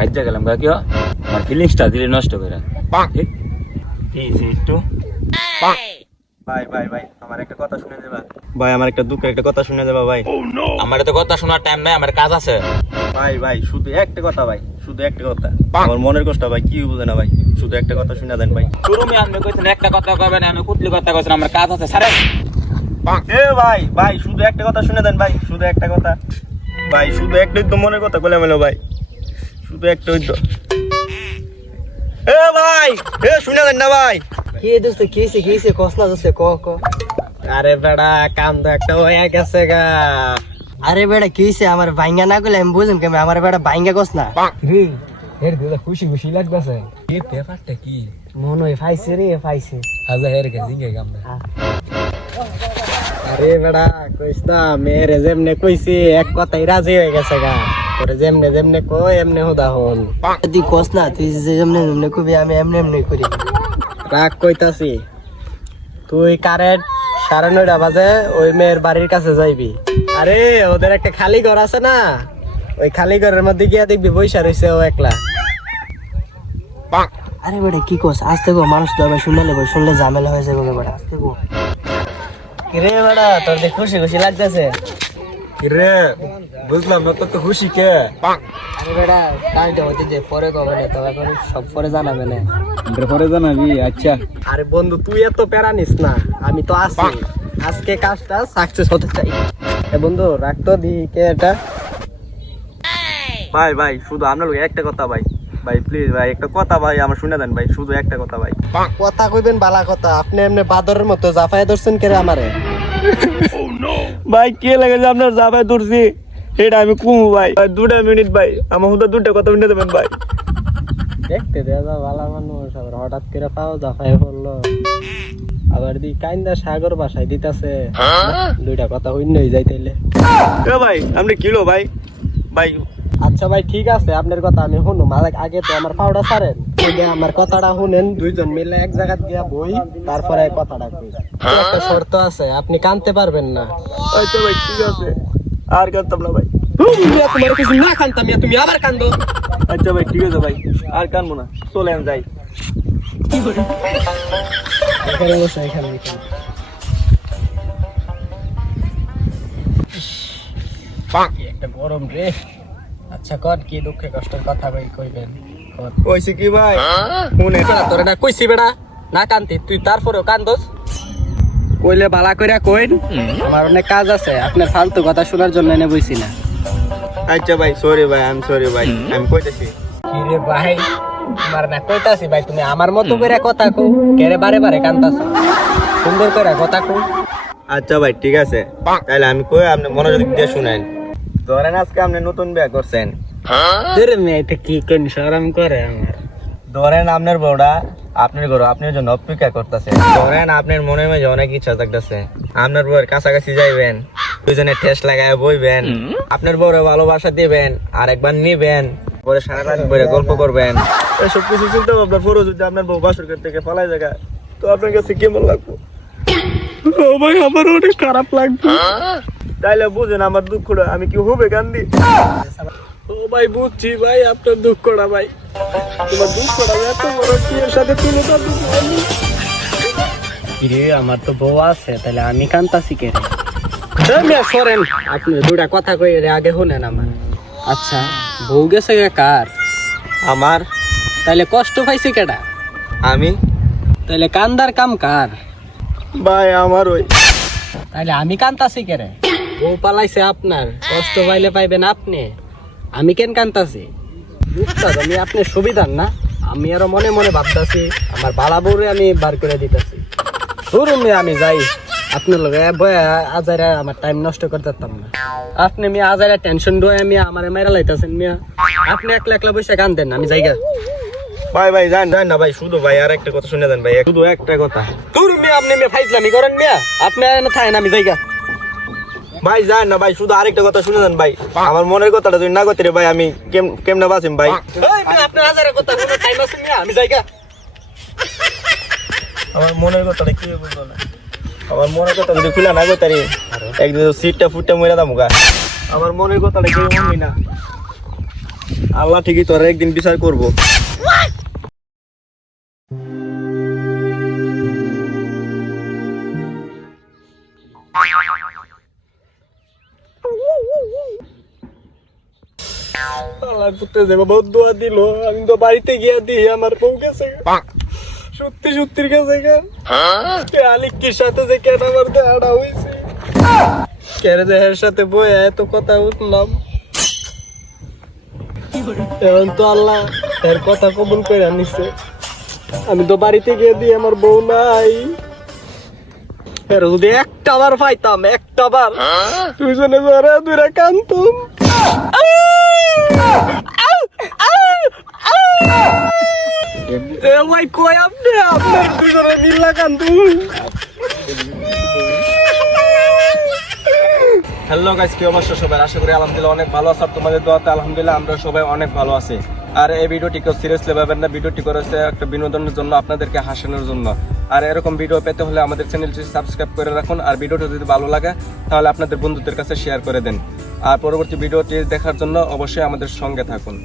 বাইজা গেলাম গা কেউ আমার ফিলিংসটা দিলে নষ্ট করে ঠিক একটু ভাই ভাই ভাই আমার একটা কথা শুনে দেবা ভাই, আমার একটা দুঃখের একটা কথা শুনে দেবা ভাই। আমার তো কথা শোনার টাইম নাই, আমার কাজ আছে। ভাই ভাই শুধু একটা কথা ভাই, শুধু একটা কথা, আমার মনের কষ্ট ভাই, কি বুঝে না ভাই, শুধু একটা কথা শুনে দেন ভাই। শুরুমে আপনি কইছেন একটা কথা কইবেন, আমি কুতলি কথা কইছেন, আমার কাজ আছে সারে। এ ভাই ভাই শুধু একটা কথা শুনে দেন ভাই, শুধু একটা কথা ভাই, শুধু একটাই তো মনের কথা বলে মেলো ভাই, শুধু একটাই তো। এ ভাই এ শুনে দেন না ভাই। কি দোস্ত কিছে কসলা দোস্ত ক আরে বেড়া কাম তো একটা হয়ে গেছে গা। আরে বেটা কিছে আমার ভাঙ্গা না গলে আমি বুঝুম কেমন আমার বেটা ভাঙ্গা কস না রে এর দিদা খুশি খুশি লাগতেছে এই পেপারটা কি মনে হয় পাইছে রে পাইছে হাজা হের কে জিগে গামনা আরে বেটা কইস না মেরে যেমনে কইছি এক কথাই রাজি হয়ে গেছে গা, তোরে যেমনে যেমনে কই এমনে হুদা হল। তুই কস না, তুই যেমনে যেমনে কবি আমি এমনি এমনি করি। রাগ কইতাছি, তুই কারেন্ট 9:30 বাজে ওই মেয়ের বাড়ির কাছে যাইবি। আরে ওদের একটা খালি ঘর আছে না, ওই খালি ঘরের মধ্যে গিয়া দেখবি বইসা রইছে ও একলা। আরে বেটা কি কস, আস্তে গো, মানুষ তো আবার শুনলে ঝামেলা হয়ে যাবে বেটা, আস্তে গো। রে বেটা তোর দেখ খুশি খুশি লাগতেছে রে বুঝলাম না তো খুশি কে? আরে বেটা কালটা হতে যে পরে কবে না, তবে পরে সব পরে জানাবে না। পরে জানাবি। আচ্ছা আরে বন্ধু তুই এত প্যারা নিস না, আমি তো আছি, আজকে কাজটা সাকসেস হতে চাই। এ বন্ধু রাখতো দি কে এটা। ভাই ভাই শুধু আপনার লোক একটা কথা ভাই, ভাই প্লিজ ভাই একটা কথা ভাই আমার শুনে দেন ভাই, শুধু একটা কথা ভাই। কথা কইবেন বালা কথা, আপনি এমনি বাদরের মতো জাফায় ধরছেন কেরে আমারে। ভাই কে লাগে যে আপনার জাফায় ধরছি এটা আমি কুমু ভাই, 2 মিনিট ভাই আমার হুদা 2টা কথা শুনে দেবেন ভাই। দেখতে দেয়া যা ভালো মানুষ, আবার হঠাৎ করে পাও জাফায় পড়লো, আবার দি কাইন্দা সাগর বাসায় দিতাছে, 2টা কথা হইনই যাইতেলে। এ ভাই আপনি কিলো ভাই ভাই। আচ্ছা ভাই ঠিক আছে, আপনার কথা আমি শুনুম, আগে তো আমার পাউডার ছাড়েন, আমার কথাটা শুনেন, দুইজন মিলে এক জায়গা গিয়া বই, তারপরে কথাটা কই। একটা শর্ত আছে, আপনি কানতে পারবেন না। আচ্ছা ভাই ঠিক আছে, আর কাঁদতাম না ভাই। তোমার কিছু না কানতাম, তুমি আবার কান্দো। আচ্ছা ভাই ঠিক আছে ভাই, আর কানবো না, চলেন যাই। এখানে বসো, এখানে একটা গরম রে। আচ্ছা কর কি দুঃখে কষ্টের কথা ভাই কইবেন। কইছি কি ভাই শুনে তোর এটা কইছি বেড়া না কান্তি, তুই তারপরেও কান্দোস। কইলে বালা কইরা কইন, আমার অনেক কাজ আছে, আপনার ফালতু কথা শোনার জন্য এনে বইছি না। আচ্ছা ভাই সরি ভাই, আমি সরি ভাই, আমি কইতেছি। কি রে ভাই, তোমার না কইতাছি ভাই, তুমি আমার মতো করে কথা কও, কেরে বারে বারে কান্দাছো, সুন্দর করে কথা কও। আচ্ছা ভাই ঠিক আছে, তাহলে আমি কই আপনি মনোযোগ দিয়ে শুনেন। ধরেন আজকে আপনি নতুন বিয়ে করছেন, ধরে মেয়ে এটা কি কেন শরম করে আমার। ধরেন আপনার বউটা আপনার ঘর আপনার জন্য অপেক্ষা করতেছে, ধরেন আপনার মনের মাঝে অনেক ইচ্ছা থাকতেছে, আপনার বউয়ের কাছাকাছি যাইবেন, দুজনে ঠেস লাগায় বইবেন, আপনার বউরে ভালোবাসা দিবেন, আর একবার নিবেন, পরে সারা রাত বইরে গল্প করবেন। এসব কিছু চিন্তা ভাবনা পরে যদি আপনার বউ বাসর থেকে পালাই জায়গা, তো আপনার কাছে কেমন লাগবে? ও ভাই আমার অনেক খারাপ লাগবে, তাইলে বুঝেন আমার দুঃখটা আমি কি হবে কান্দি। ও ভাই বুঝছি ভাই আপনার দুঃখটা, ভাই তোমার দুঃখটা এত বড় কি এর সাথে তুলনা দিচ্ছি। কিরে আমার তো বউ আছে, তাহলে আমি কান্তাছি কে রে? মিয়া সরেন, আপনি 2টা কথা কই আগে শুনেন আমার। আচ্ছা বউ গেছে কার? আমার। তাইলে কষ্ট পাইছে কেডা? আমি। তাইলে কান্দার কাম কার? ভাই আমার ওই। তাইলে আমি কান্তাছি কে রে? বউ পালাইছে আপনার, কষ্ট পাইলে পাইবেন আপনি, আমি কেন কান্তাছি? বুঝতে আমি আপনার সুবিধার না, আমি আরো মনে মনে ভাবতাছি আমার বালা বউরে আমি বার করে দিতেছি। ধরুন আমি যাই, আপনার লগে আজারা আমার টাইম নষ্ট করতাম না। আপনি মিয়া আজারা টেনশন ডোয় আমি আমার মাইরা লাইতাছেন মিয়া, আপনি একলা একলা বসে কান দেন, আমি যাইগা। ভাই ভাই যান যান না ভাই, শুধু ভাই আর একটা কথা শুনে দেন ভাই, শুধু একটা কথা। ধরুন মিয়া আপনি মিয়া ফাইজলামি করেন মিয়া, আপনি থাকেন আমি যাইগা। ভাই যান না ভাই, শুধু আরেকটা কথা শুনে দেন ভাই, আমার মনের কথাটা যদি না করতে রে ভাই আমি কেমনে বাঁচিম ভাই। আপনার আজারা কথা কোনো টাইম আছে মিয়া, আমি যাইগা। আমার মনের কথাটা কি বলবো না, আমার মনের কথা যদি খুলে না করতে রে একদিন সিটটা ফুটটা মরে দাম গা, আমার মনের কথাটা কেউ মনবি না। আল্লাহ ঠিকই তোর একদিন বিচার করবো। আল্লাহর পুত্রে যে বাবা দোয়া দিল, আমি তো বাড়িতে গিয়া দিই আমার বউ গেছে সত্যি সত্যির গেছে আলিকের সাথে যে কেন আমার দেহাটা হয়েছে, কেন দেহের সাথে বয়ে এত কথা উঠলাম, এখন তো আল্লাহ এর কথা কবুল করে আনিছে। আমি তো বাড়িতে গিয়ে দিই আমার বউ নাই, এর যদি একটা বার পাইতাম, একটা বার দুইজনে ধরে দুইরা কানতুম। ভাই কই আপনি, আপনার দুজনে মিল্লা কান্তুম। হ্যালো গাইস, কি অবস্থা সবাই? আশা করি আলহামদুলিল্লাহ অনেক ভালো আছে। তোমাদের দোয়াতে আলহামদুলিল্লাহ আমরা সবাই অনেক ভালো আছি। আর এই ভিডিওটি কেউ সিরিয়াসলি ভাবেন না, ভিডিওটি করেছে একটা বিনোদনের জন্য, আপনাদেরকে হাসানোর জন্য। আর এরকম ভিডিও পেতে হলে আমাদের চ্যানেলটি সাবস্ক্রাইব করে রাখুন। আর ভিডিওটি যদি ভালো লাগে তাহলে আপনাদের বন্ধুদের কাছে শেয়ার করে দেন। আর পরবর্তী ভিডিওটি দেখার জন্য অবশ্যই আমাদের সঙ্গে থাকুন।